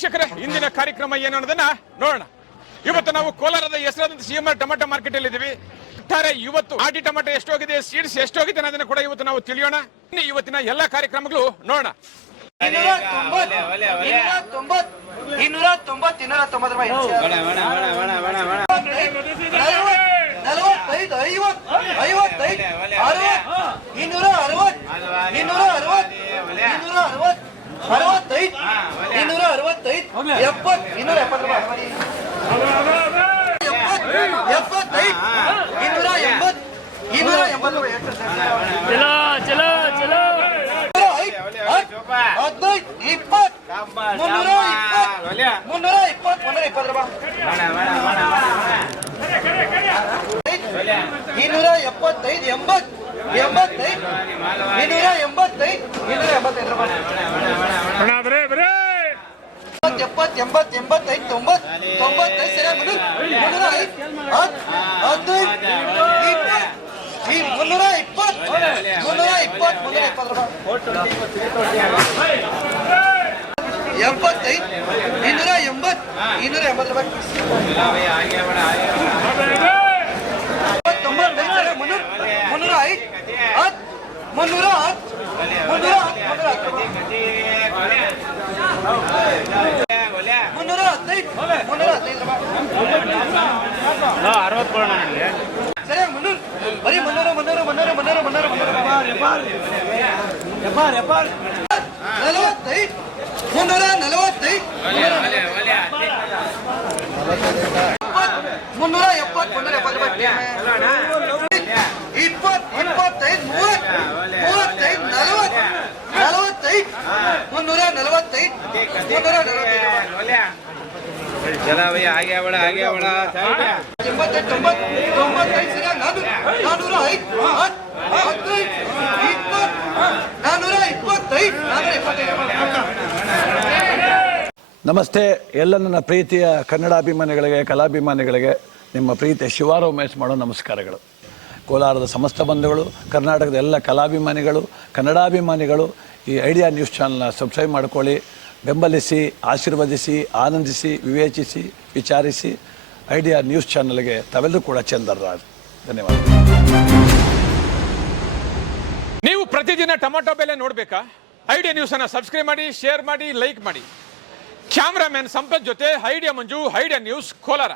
ವೀಕ್ಷಕರೇ, ಇಂದಿನ ಕಾರ್ಯಕ್ರಮ ಏನು ಅನ್ನೋದನ್ನ ನೋಡೋಣ. ಇವತ್ತು ನಾವು ಕೋಲಾರದ ಹೆಸರಾದಂತ ಸಿಎಂಆರ್ ಟೊಮೆಟೊ ಮಾರ್ಕೆಟ್ ಅಲ್ಲಿ ಇದೀವಿ. ಒಟ್ಟಾರೆ ಇವತ್ತು ಆಟಿ ಟೊಮೆಟೊ ಎಷ್ಟೋಗಿದೆ, ಸೀಡ್ಸ್ ಎಷ್ಟೋಗಿದೆ ಅನ್ನೋದನ್ನ ಕೂಡ ಇವತ್ತು ನಾವು ತಿಳಿಯೋಣ. ಇವತ್ತಿನ ಎಲ್ಲಾ ಕಾರ್ಯಕ್ರಮಗಳು ನೋಡೋಣ. 425 ನಮಸ್ತೆ ಎಲ್ಲ ನನ್ನ ಪ್ರೀತಿಯ ಕನ್ನಡಾಭಿಮಾನಿಗಳಿಗೆ, ಕಲಾಭಿಮಾನಿಗಳಿಗೆ ನಿಮ್ಮ ಪ್ರೀತಿಯ ಶಿವಾರ ಉಮೇಶ್ ಮಾಡೋ ನಮಸ್ಕಾರಗಳು. ಕೋಲಾರದ ಸಮಸ್ತ ಬಂಧುಗಳು, ಕರ್ನಾಟಕದ ಎಲ್ಲ ಕಲಾಭಿಮಾನಿಗಳು, ಕನ್ನಡಾಭಿಮಾನಿಗಳು ಈ ಐಡಿಯಾ ನ್ಯೂಸ್ ಚಾನಲ್ನ ಸಬ್ಸ್ಕ್ರೈಬ್ ಮಾಡ್ಕೊಳ್ಳಿ, ಬೆಂಬಲಿಸಿ, ಆಶೀರ್ವದಿಸಿ, ಆನಂದಿಸಿ, ವಿವೇಚಿಸಿ, ವಿಚಾರಿಸಿ. ಐಡಿಯಾ ನ್ಯೂಸ್ ಚಾನಲ್ಗೆ ತಾವೆಲ್ಲರೂ ಕೂಡ ಚಂದರ್ರಾಜ್. ಧನ್ಯವಾದ. ನೀವು ಪ್ರತಿದಿನ ಟೊಮೆಟೊ ಬೆಲೆ ನೋಡ್ಬೇಕಾ? ಐಡಿಯಾ ನ್ಯೂಸ್ ಅನ್ನ ಸಬ್ಸ್ಕ್ರೈಬ್ ಮಾಡಿ, ಶೇರ್ ಮಾಡಿ, ಲೈಕ್ ಮಾಡಿ. ಕ್ಯಾಮರಾಮನ್ ಸಂಪತ್ ಜೊತೆ ಐಡಿಯಾ ಮಂಜು, ಐಡಿಯಾ ನ್ಯೂಸ್, ಕೋಲಾರ.